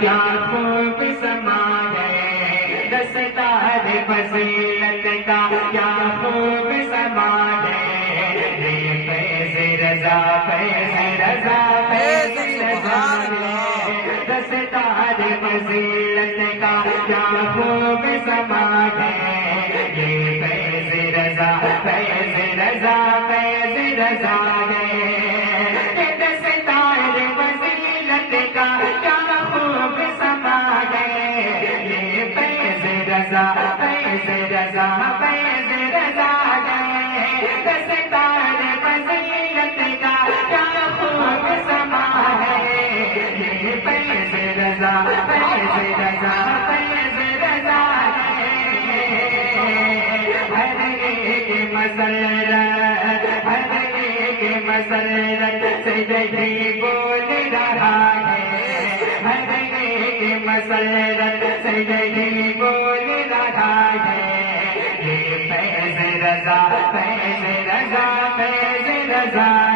کیا خوب سما گئے دستار فضیلت کا، کیا خوب سما گئے یہ فیض رضا، فیض رضا، فیض رضا دستار فضیلت کا، کیا خوب سما گئے یہ فیض رضا، فیض رضا، فیض رضا دستار فضیلت کا، کیا خوب سما گئے یہ فیض رضا، فیض رضا، فیض رضا دستار فضیلت کا، کیا خوب سما گئے یہ فیض رضا، فیض رضا، فیض رضا ہر ایک مسلط، ہر ایک مسلط سجدے بول رہا ہے، ہر ایک مسلط سجدے بول رہا ہے یہ فیض رضا، فیض رضا، فیض رضا